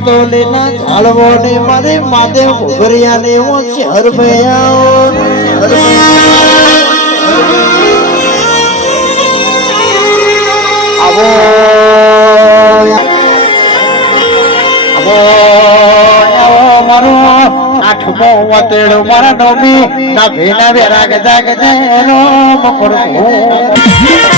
તો લેના જાળવો ને મારે માદેવ ઉભર્યા ને હું શહેર ભયા આવો. આવો મારો આઠમો વતેડો મારા નોમી ના ભેના વેરા ગજા ગજા એનો મકર હું